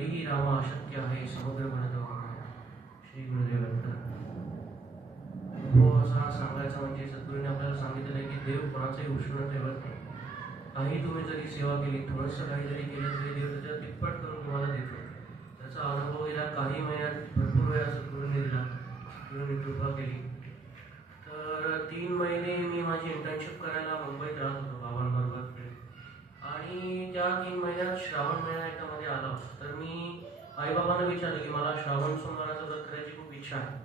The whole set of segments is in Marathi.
तरीही रामा अशक्य आहे समुद्र बनतो. श्री गुरुदेव दत्त. हो असा सांगायचा म्हणजे सद्गुरूने आपल्याला सांगितलं आहे की देव कोणाचंही उष्ण ठेवत नाही. काही तुम्ही जरी सेवा केली, थोडंसं काही जरी केलं तरी देव त्याच्या तिप्पट करून तुम्हाला देतो. त्याचा अनुभव गेल्या काही महिन्यात भरपूर वेळा सद्गुरूने दिला. सद्गुरूने कृपा केली. तर 3 महिने मी माझी इंटर्नशिप करायला मुंबईत राहत होतो बाबांबरोबर. आणि त्या 3 महिन्यात श्रावण महिना याच्यामध्ये आला होता. तर मी आईबाबांना विचारलं की मला श्रावण सोमवाराचं व्रत करायची खूप इच्छा आहे.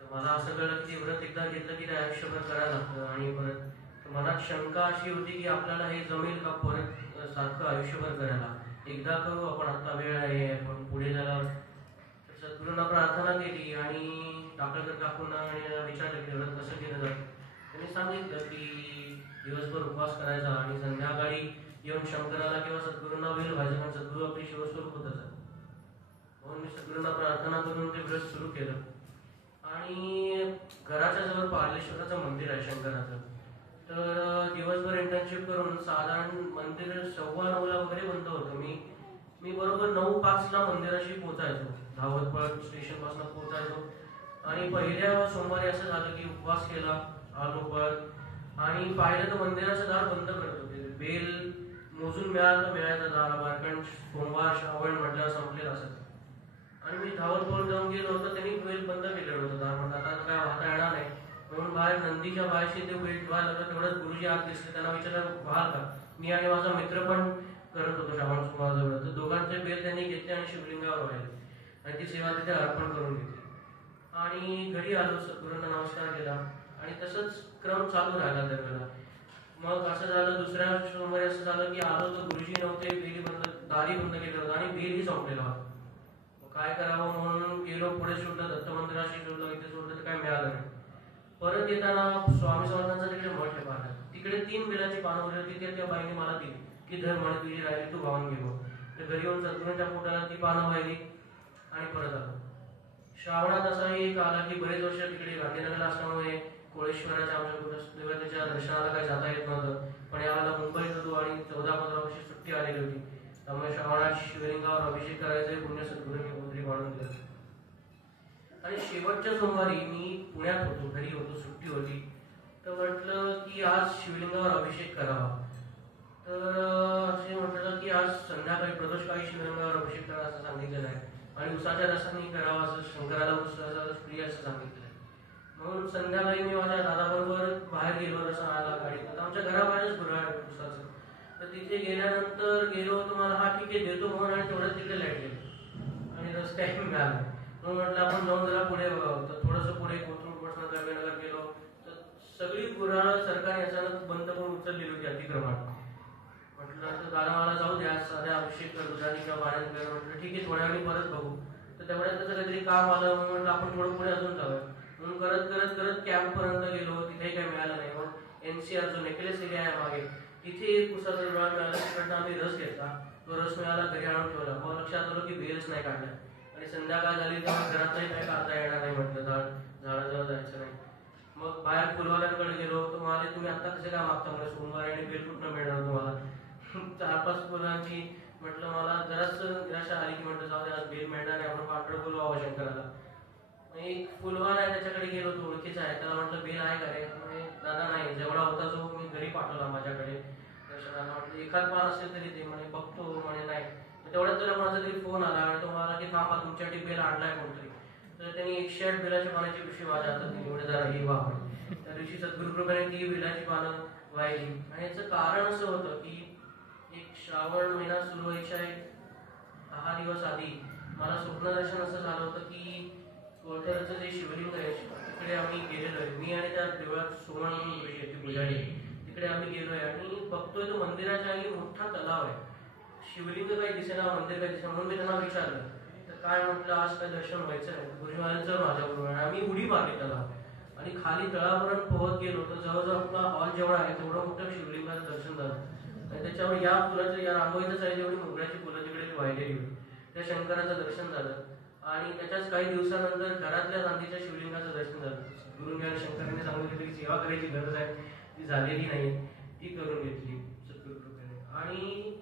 तर मला असं कळलं की ते व्रत एकदा घेतलं की ते आयुष्यभर करायला लागतं. आणि परत मनात शंका अशी होती की आपल्याला हे जमेल का परत सारखं आयुष्यभर करायला. एकदा करू आपण, आता वेळ आहे, आपण पुढे झाल्यावर. तर सद्गुरूंना प्रार्थना केली आणि टाकळकर काकूंना आणि विचारलं की व्रत कसं केलं जातं. त्यांनी सांगितलं की दिवसभर उपवास करायचा आणि संध्याकाळी येऊन शंकराला किंवा सद्गुरूंना वेळ व्हायचं, पण सद्गुरू आपली शिवस्वरूप होत असत. म्हणून मी सद्गुरूंना प्रार्थना करून ते व्रत सुरू केलं. आणि घराच्या जवळ पार्लेश्वराचं मंदिर आहे शंकराचं. तर दिवसभर इंटर्नशिप करून साधारण मंदिर 9:15 वगैरे बंद होतं. मी बरोबर 9:05 मंदिराशी पोहोचायचो. धावत पळत स्टेशनपासून पोहोचायचो. आणि पहिल्या सोमवारी असं झालं की उपवास केला, आलो पळत आणि पाहिलं तर मंदिराचं दार बंद करत होते. बेल मोजून मिळायचं दार, कारण सोमवार श्रावण म्हटल्यावर संपलेलं असत. आणि मी धावत पळत जाऊन गेलो होतो, त्यांनी बेल बंद केलेलं होतं दार. म्हणतात आता काय वाहता येणार नाही म्हणून बाहेर नंदीच्या बाहेरशी ते बेल ठेवायला होतं. तेवढ्याच गुरुजी आत दिसले. त्यांना विचारलं व्हाल का. मी आणि माझा मित्र पण करत होतो श्रावण सोमवार. तर दोघांचे बेल त्यांनी घेतले आणि शिवलिंगावर वाहिले आणि ती सेवा तिथे अर्पण करून घेतली. आणि घरी आलो, सद्गुरूंना नमस्कार केला आणि तसंच क्रम चालू राहिला दरवेळेला. मग असं झालं दुसऱ्या सोमवारी असं झालं की आलो तर गुरुजी नव्हते, दारी बंद केलं होतं आणि बेलही संपलेला होता. मग काय करावं म्हणून गेलो, पुढे शोधलं, दत्त मंदिराशी शोधलं, इथे शोधलं तर काय मिळालं नाही. परत येताना स्वामी समर्थांचा तिकडे मठ आहे पाहण्यात. तिकडे 3 बेलाची पानं उरली होती. त्या बाईने मला दिली की धर म्हणे तुझी राहिली, तू वाहून गेलो. तर घरी येऊन सद्गुरूंच्या पोटाला ती पानं वाहिली आणि परत आलो. श्रावणात असाही एक आला की बरेच वर्ष तिकडे गांधीनगरला असल्यामुळे कोळेश्वराच्या आमच्या कुलदेवतेच्या दर्शनाला काही जाता येत नव्हतं. पण यावेळेला मुंबईत होतो आणि 14-15 वर्षी सुट्टी आलेली होती. त्यामुळे श्रावणात शिवलिंगावर अभिषेक करायचं पुण्य सद्गुरूंनी कुठेतरी वाढून दिलं. आणि शेवटच्या सोमवारी मी पुण्यात होतो, घरी होतो, सुट्टी होती. तर म्हटलं की आज शिवलिंगावर अभिषेक करावा. तर असे म्हटलं की आज संध्याकाळी प्रदोषकाळी शिवलिंगावर अभिषेक करा असं सांगितलेलं आहे आणि उसाच्या रसाने करावा असं शंकराला उसाचा प्रिय असं सांगितलं. म्हणून संध्याकाळी मी माझ्या दादाबरोबर बाहेर गेलो, रसा आला गाडीत. तर आमच्या घराबाहेरच गुरु आहे उसाचं. तर तिथे गेल्यानंतर गेलो तुम्हाला हा ठीक आहे देतो म्हणून आणि तेवढंच तिकडे लाईट गेली आणि रस्त्याही मिळाला. मग म्हटलं आपण जाऊन जरा पुढे बघावं. तर थोडंसं पुढे कोथरूडपासून द्रव्यनगर गेलो तर सगळी गुऱ्हाळं सरकारने अचानक बंद करून उचललेली होती अतिक्रमण. म्हटलं तर दादा मला जाऊ द्या, साध्या अभिषेक करू द्या किंवा पाण्यात गेलो. म्हटलं ठीक आहे थोड्या वेळी परत बघू. तर तेवढ्यात त्याचं काहीतरी काम आलं म्हणून म्हटलं आपण थोडं पुढे अजून जाऊया. म्हणून करत करत करत कॅम्पपर्यंत गेलो, तिथेही काही मिळालं नाही. मग NCR जो नेकलेस एरिया आहे मागे तिथे एक उसाचा जुळा मिळाला. तिकडनं आम्ही रस घेतला. तो रस मिळाला, घरी आणून ठेवला. मग लक्षात आलं की बेलच नाही काढल्या आणि संध्याकाळ झाली तेव्हा घरातही काही काढता येणार नाही. म्हटलं झाडाजवळ जायचं नाही. मग बाहेर फुलवाल्यांकडे गेलो. तो म्हणाले तुम्ही आता कसे काय मागता, म्हणजे सोमवारी आणि बेल कुठनं मिळणार तुम्हाला. 4-5 फुलांची म्हटलं मला जराच निराशा आली की म्हटलं जाऊ द्या बेल मिळणार नाही, आपण पाठवलं बोलवावं शंकराला. एक फुलवाला आहे त्याच्याकडे गेलो, तो ओळखीचा आहे. त्याला म्हटलं बेल आहे का रे. दादा नाही, जेवढा होता जो मी घरी पाठवला माझ्याकडे दर्शनाला. म्हटलं एखाद पान असेल तरी ते म्हणे बघतो म्हणे नाही. तेवढ्यात त्याला माझा तरी फोन आला आणि तो म्हणाला की थांबा तुमच्यासाठी बेल आणलाय कोणतरी. तर त्यांनी 108 बेलाच्या पानाची पिशवी माझ्या हातात दिली. एवढे जरा ही वाह. त्या दिवशी सद्गुरुकृपेने ती बेलाची पानं वाहिली. आणि याचं कारण असं होतं की एक श्रावण महिना सुरू व्हायच्या 10 दिवस आधी मला स्वप्नदर्शन असं झालं होतं की कोळथरचं जे शिवलिंग आहे तिकडे आम्ही गेलेलो आहे. मी आणि त्या देवळात सोमन ती पुजारी तिकडे आम्ही गेलोय आणि बघतोय तो मंदिराच्या आधी मोठा तलाव आहे. शिवलिंग काही दिसेना, मंदिर काही दिसेना. म्हणून मी त्यांना विचारलं तर काय म्हटलं आज काय दर्शन व्हायचं आहे. गुरुजींचं माझ्याबरोबर. आम्ही उडी मारली तलाव आणि खाली तळापर्यंत पोहत गेलो तर जवळजवळ आपला हॉल जेवढा आहे तेवढं मोठं शिवलिंगाचं दर्शन झालं. आणि त्याच्यावर या फुलाचं या रांगोळीचं साईज एवढी मोगऱ्याची फुलं तिकडे वाहिलेली होती. त्या शंकराचं दर्शन झालं आणि त्याच्याच काही दिवसानंतर घरातल्या गांधीच्या शिवलिंगाचं दर्शन झालं. गुरुजी आणि शंकरांनी सांगितलं की सेवा करायची गरज आहे, ती झालेली नाही, ती करून घेतली सद्गुरुकृपेने. आणि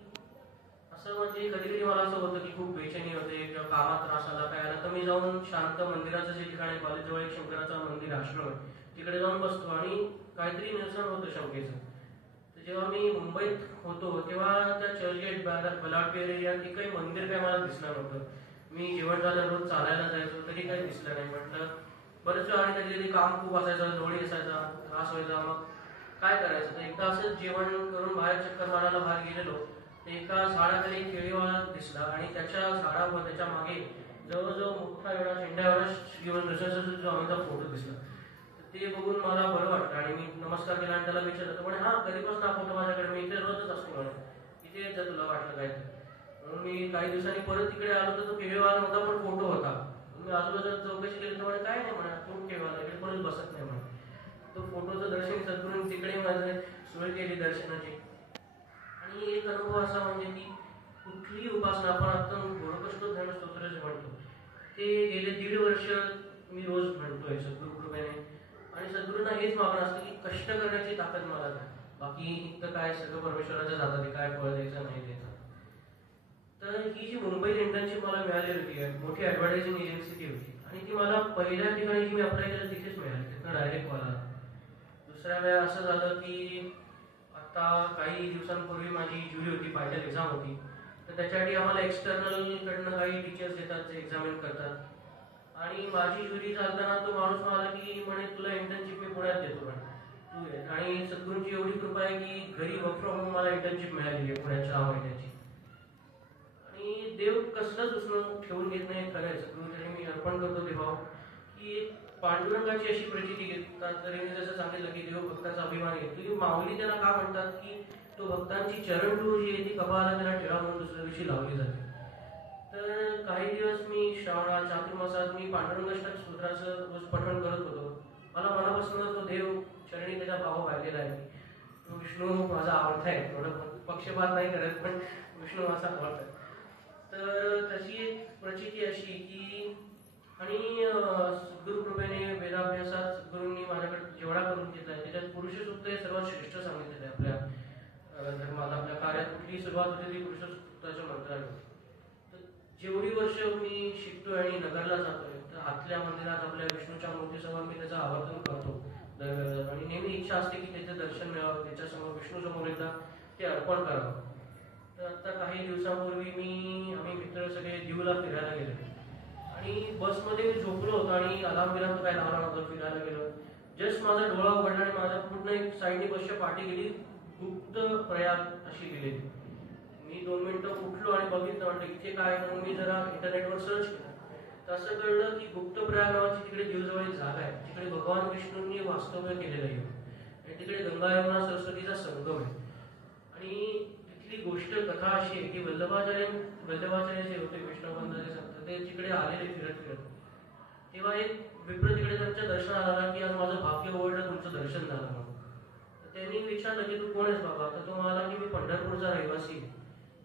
असं असं म्हणजे कधी कधी मला असं होतं की खूप बेचैनी होते किंवा कामात त्रास आला काय आला तर मी जाऊन शांत मंदिराचं जे ठिकाण आहे कॉलेजजवळ एक शंकराचं मंदिर आश्रम आहे तिकडे जाऊन बसतो आणि काहीतरी निरसन होतं शंकेचं. तर जेव्हा मी मुंबईत होतो तेव्हा त्या चर्चगेट बलाटपेर एरियात एकही मंदिर काय मला दिसलं नव्हतं. मी जेवण झालं रोज चालायला जायचो तरी काही दिसलं नाही. म्हटलं बरेच वेळा आणि कधी कधी काम खूप असायचं, लोणी असायचा, त्रास व्हायचा, मग काय करायचं. तर एकदा असंच जेवण करून बाहेर चक्कर मारायला बाहेर गेलेलो. एका झाडाखाली केळीवाला दिसला आणि त्याच्या झाडावर त्याच्या मागे जवळजवळ मोठा एवढा शेंड्या एवढा घेऊन स्वामीचा फोटो दिसला. ते बघून मला बरं वाटलं आणि मी नमस्कार केला आणि त्याला विचारलं. तर म्हणे हा कधीपासून हा फोटो माझ्याकडे, मी इथे रोजच असतो म्हणे, इथे जर तुला वाटलं काय तर. म्हणून मी काही दिवसांनी परत तिकडे आलो तर तो केळीवाला नव्हता पण फोटो होता. मी आजूबाजूला चौकशी केली तर म्हणे काय नाही म्हणा कोण केळीवाला इकडे कोणीच बसत नाही म्हणे. तो फोटोचं दर्शन सद्गुरूंनी तिकडे माझं सोय केली दर्शनाची. आणि एक अनुभव असा म्हणजे की कुठलीही उपासना आपण आता घोडकष्ट धर्मस्तोत्र जे म्हणतो ते गेले 1.5 वर्ष मी रोज म्हणतोय सद्गुरुकृपेने. आणि सद्गुरूंना हेच मागणं असतं की कष्ट करण्याची ताकद मला द्या, बाकी इतकं काय सगळं परमेश्वराच्या जातात ते काय फळ द्यायचं नाही द्यायचं. तर ही जी मुंबई इंटर्नशिप मला मिळाली होती, मोठी ॲडव्हर्टायझिंग एजन्सी ती होती आणि ती मला पहिल्या ठिकाणी जी मी अप्लाय केलं तिथेच मिळाली, तिथं डायरेक्ट मला. दुसऱ्या वेळा असं झालं की आता काही दिवसांपूर्वी माझी ज्युरी होती, फायनल एक्झाम होती. तर त्याच्यासाठी आम्हाला एक्सटर्नल कडनं काही टीचर्स येतात जे एक्झामिन करतात. आणि माझी ज्युरी चालताना तो माणूस म्हणाला की म्हणे तुला इंटर्नशिप मी पुण्यात देतो म्हणे, तू ये. आणि सद्गुरूंची एवढी कृपा आहे की घरी वर्क फ्रॉम होम मला इंटर्नशिप मिळालेली आहे पुण्यात 6 महिन्याची. आणि देव कसलंच उचलून ठेवून घेत नाही. खरं आहे सद्गुरूंसाठी मी अर्पण करतो ते भाव की पांडुरंगाची अशी प्रचिती घेतात. तरी मी जसं सांगितलं की देव भक्ताचा अभिमान घेतो की माऊली त्याला का म्हणतात की तो भक्तांची चरण धूळ जी आहे ती कपाळाला त्याला टिळा म्हणून दुसऱ्या दिवशी लावली जाते. तर काही दिवस मी श्रावणात चातुर्मासात मी पांडुरंगाष्टक स्तोत्राचं रोज पठण करत होतो. मला मनापासून तो देव चरणी त्याचा भाव वाहिलेला आहे. तो विष्णू माझा आवडता आहे, थोडं पक्षपात नाही करत पण विष्णू माझा आवडता आहे. तर तशी एक प्रचिती अशी की आणि सद्गुरुकृपेने वेदाभ्यासात सद्गुरूंनी माझ्याकडे जेवढा करून घेतला आहे त्याच्यात पुरुषसूक्त हे सर्वात श्रेष्ठ सांगितलेलं आहे. आपल्या धर्मात आपल्या कार्यात कुठली सुरुवात होते ती पुरुषसूक्ताच्या मंत्राने. तर जेवढी वर्ष मी शिकतोय आणि नगरला जातोय तर आतल्या मंदिरात आपल्या विष्णूच्या मूर्तीसमोर मी त्याचं आवर्तन करतो आणि नेहमी इच्छा असते की त्याचं दर्शन मिळावं, त्याच्यासमोर विष्णूसमोर एकदा ते अर्पण करावं. तर आता काही दिवसांपूर्वी आम्ही मित्र सगळे दीवला फिरायला गेलो आणि बसमध्ये मी झोपलो होतो आणि अलार्म बिलार्म काय लावला नव्हता, फिरायला गेलो. जस्ट माझा डोळा उघडला आणि माझ्या पूर्ण एक साईडने बसच्या पाठी गेली, गुप्त प्रयाग अशी गेलेली. मी 2 मिनिटं उठलो आणि बघितलं, म्हटलं इथे काय. म्हणून मी जरा इंटरनेटवर सर्च केलं तर असं कळलं की गुप्त प्रयाग नावाची तिकडे दीवजवळ एक जागा आहे, तिकडे भगवान विष्णूंनी वास्तव्य केलेलं आहे आणि तिकडे गंगा यमुना सरस्वतीचा संगम आहे. आणि तिथली गोष्ट कथा अशी आहे की वल्लभाचार्य जे होते विष्णुबंधाचे संत ते तिकडे आलेले फिरत फिरत. तेव्हा एक विप्र तिकडे त्यांच्या दर्शनाला आला की आज माझं भाग्य ओढलं, तुमचं दर्शन झालं म्हणून. तर त्यांनी विचारलं की तू कोण आहेस बाबा. तर तो म्हणाला की मी पंढरपूरचा रहिवासी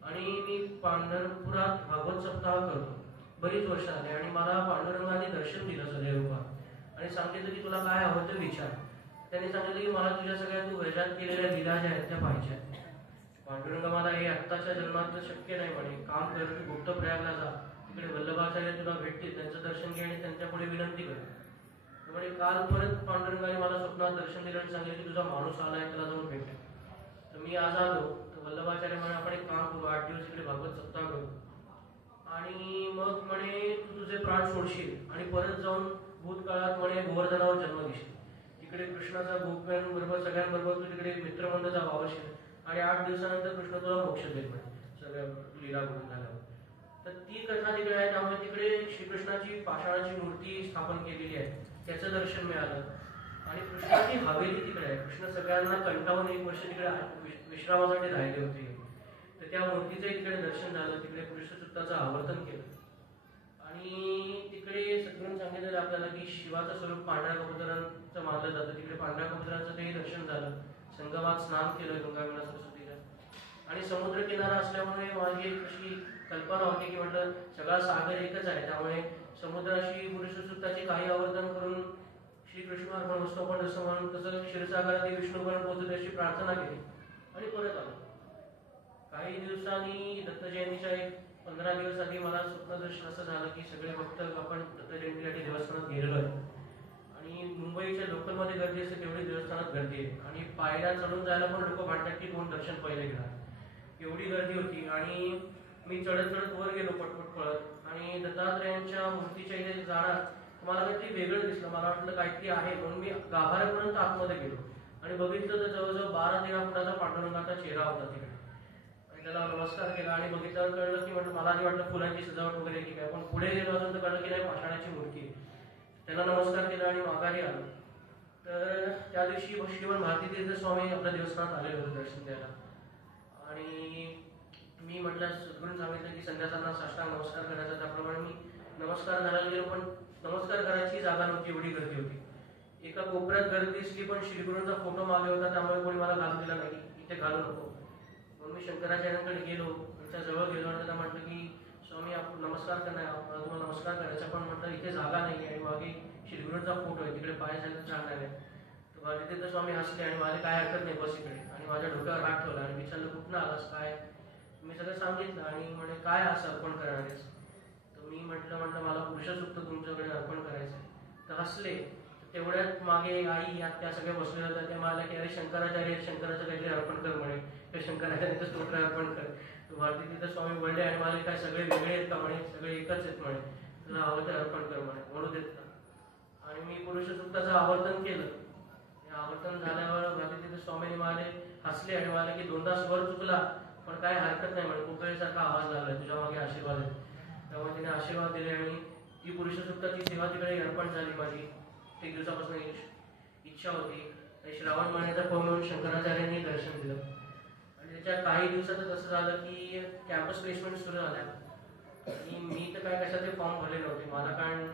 आणि मी पंढरपुरात भागवत सप्ताह करतो बरीच वर्ष आले आणि मला पांडुरंगाने दर्शन दिलं सदैवरूपात आणि सांगितलं की तुला काय हवं ते विचार. त्यांनी सांगितलं की मला तुझ्या सगळ्या तू वेदात केलेल्या लीला ज्या आहेत त्या पाहिजे. पांडुरंग मला हे आत्ताच्या जन्मात शक्य नाही म्हणे, काम कर, तू गुप्त प्रयागला जा, तिकडे वल्लभाचार्य तुला भेटतील, त्यांचं दर्शन घे आणि त्यांच्या पुढे विनंती कर. म्हणजे काल परत पांडुरंगाने मला स्वप्नात दर्शन दिलं आणि सांगितलं की तुझा माणूस आलाय, त्याला जाऊन भेट. तर मी आज आलो तर वल्लभाचार्य म्हणे आपण एक काम करू, 8 दिवस इकडे भागवत सप्ताह करू आणि मग म्हणे तू तुझे प्राण सोडशील आणि परत जाऊन भूतकाळात म्हणे गोवर्धनावर जन्म घेशील. तिकडे कृष्णाचा गोपींबरोबर सगळ्यांबरोबर तू तिकडे मित्रमंडळाचा वावरशील आणि 8 दिवसानंतर कृष्ण तुला मोक्ष देईल म्हणे सगळ्या लीला करून झाल्यावर. तर ती कथा तिकडे आहे. त्यामुळे तिकडे श्रीकृष्णाची पाषाणाची मूर्ती स्थापन केलेली आहे, त्याचं दर्शन मिळालं. आणि कृष्णाची हवेली तिकडे आहे. कृष्ण सगळ्यांना कंटाळून 1 वर्ष तिकडे विश्रामासाठी राहिले होते. तर त्या मूर्तीचं तिकडे दर्शन झालं, तिकडे पुरुषसूक्ताचं आवर्तन केलं. आणि तिकडे सद्गुरूंनी सांगितलेलं आपल्याला की शिवाचं स्वरूप पांढऱ्या कबुतरांचं मानलं जातं. तिकडे पांढऱ्या कबुतरांचं तेही दर्शन झालं. संगमात स्नान केलं गंगा यमुना सरस्वतीच्या. आणि समुद्र किनारा असल्यामुळे माझी एक अशी कल्पना होती की म्हटलं सगळा सागर एकच आहे, त्यामुळे समुद्राशी पुरुषसूक्ताचे काही आवर्तन करून श्रीकृष्ण अर्पणमस्तु पण जसं म्हणून तसं क्षीरसागरात विष्णूपर्यंत पोहोचत अशी प्रार्थना केली आणि परत आलो. काही दिवसांनी दत्त जयंतीच्या एक 15 दिवस आधी मला स्वप्नदर्शन असं झालं की सगळे भक्त आपण दत्त जयंतीसाठी देवस्थानात गेलेलो आहे आणि मुंबईच्या लोकलमध्ये गर्दी असते तेवढी देवस्थानात गर्दी आहे आणि पायऱ्या चढून जायला पण लोक भांडतात की कोण दर्शन पहिले घेणार, एवढी गर्दी होती. आणि मी चढत चढत वर गेलो पटपट पळत आणि दत्तात्रेयांच्या मूर्तीच्या इथे जाणार मला काहीतरी वेगळं दिसलं. मला वाटलं काहीतरी आहे म्हणून मी गाभाऱ्यापर्यंत आतमध्ये गेलो आणि बघितलं तर जवळजवळ 12-13 फुटाचा पांडुरंगाचा चेहरा होता तिकडे. त्याला नमस्कार केला आणि बघितल्यावर कळलं की म्हटलं मला आधी वाटलं फुलांची सजावट वगैरे की काय, पण पुढे गेलो अजून तर कळलं की नाही पाषाणाची मूर्ती आहे. त्याला नमस्कार केला आणि माघारी आलो. तर त्या दिवशी श्रीमान भारती तीर्थ स्वामी आपल्या देवस्थानात आलेले होते दर्शन द्यायला आणि मी म्हटलं सद्गुरूंनी सांगितलं की संध्याकाळला साष्टांग नमस्कार करायचा. त्याप्रमाणे मी नमस्कार करायला गेलो पण नमस्कार करायची जागा नव्हती, एवढी गर्दी होती. एका कोपऱ्यात गर्दी दिसली पण श्रीगुरूंचा फोटो मागे होता त्यामुळे कोणी मला घालू दिला नाही, इथे घालू नको. म्हणून मी शंकराचार्यांकडे गेलो, त्यांच्या जवळ गेलो आणि त्यांना म्हटलं की स्वामी आपण नमस्कार करणार, तुम्हाला नमस्कार करायचा पण म्हटलं इथे जागा नाही आणि मागे श्रीगुरूंचा फोटो आहे, तिकडे पाय झाले छान नाही. तर माझे तिथे स्वामी हसले आणि माझे काय हरकत नाही बस इकडे आणि माझ्या डोक्यावर हात ठेवला आणि विचारलं कुठनं आलास काय. मी सगळं सांगितलं आणि म्हणे काय असं अर्पण करणार आहेस. तर मी म्हटलं मला पुरुषसूक्त तुमच्याकडे अर्पण करायचं आहे. तर हसले. तेवढ्यात मागे आई त्या सगळ्या बसलेल्या होत्या, त्या मला की अरे शंकराचार्य शंकराचं काहीतरी अर्पण कर म्हणे, तर शंकराचार्यांचं स्तोत्र अर्पण कर. तर भारती तिथं स्वामी बोलले आणि मला काय सगळे वेगळे आहेत का म्हणे, सगळे एकच आहेत म्हणे, तुला हवं ते अर्पण कर म्हणे, म्हणू देत ना. आणि मी पुरुषसूक्ताचं आवर्तन केलं. आवर्तन झाल्यावर भारती तिथे स्वामीने मला हसले आणि मला की 2दा स्वर चुकला पण काय हरकत नाही म्हणे, कुकळीसारखा आवाज लागलाय, तुझ्या मागे आशीर्वाद आहे. त्यामुळे तिने आशीर्वाद दिले आणि ती पुरुषसूक्ताची सेवा तिकडे अर्पण झाली माझी. एक दिवसापासून इच्छा होती. श्रावण महिन्याचा फोन म्हणून शंकराचार्यांनी दर्शन दिलं आणि त्याच्या काही दिवसातच असं झालं की कॅम्पस प्लेसमेंट सुरू झाल्या आणि मी तर काय कशाचे फॉर्म भरले नव्हते. मला कारण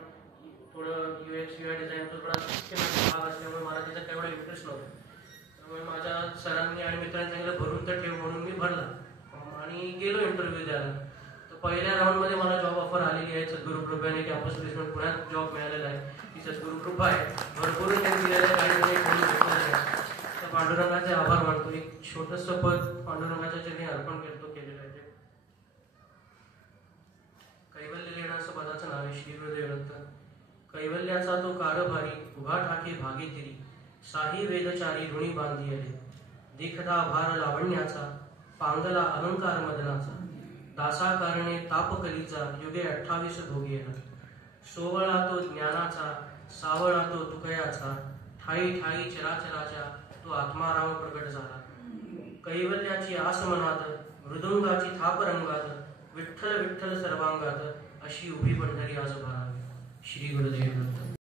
थोडं UX UI डिझाईन थोडा सिस्टमॅटिक भाग असल्यामुळे मला त्याच्यात काही एवढा इंटरेस्ट नव्हता. त्यामुळे माझ्या सरांनी आणि मित्रांनी सांगितलं भरून तर ठेव म्हणून मी भरला आणि गेलो इंटरव्ह्यू द्यायला. तर पहिल्या राऊंडमध्ये मला जॉब ऑफर आलेली आहे. सद्गुरू कृपेने कॅम्पस प्लेसमेंट पुण्यात जॉब मिळालेला आहे. ती सद्गुरू कृपा आहे, भरपूर त्यांनी दिलेलं काही तर पांडुरंगाचे आभार मानतो. एक छोटंसं पद पांडुरंगाच्या चरणी अर्पण केलेलं आहे. कैवल्य लेण्याचं पदाचं नाव आहे श्री गुरुदेव दत्त. कैवल्याचा तो कारभारी उभा ठाके भागीतिरी, साही वेदचारी ऋणी बांधी आले. देखता भार लावण्याचा पांगला अलंकार मदनाचा, दासा कारणे तापकलीचा युगे 28 भोगी येणार. सोवळा तो ज्ञानाचा सावळा तो तुकयाचा, ठाई ठाई चराचराच्या तो आत्माराम प्रकट झाला. कैवल्याची आस मनात मृदुंगाची थाप रंगात, विठ्ठल विठ्ठल सर्वांगात अशी उभी पंढरी आज भरावी. श्री गुरुदेव दत्त.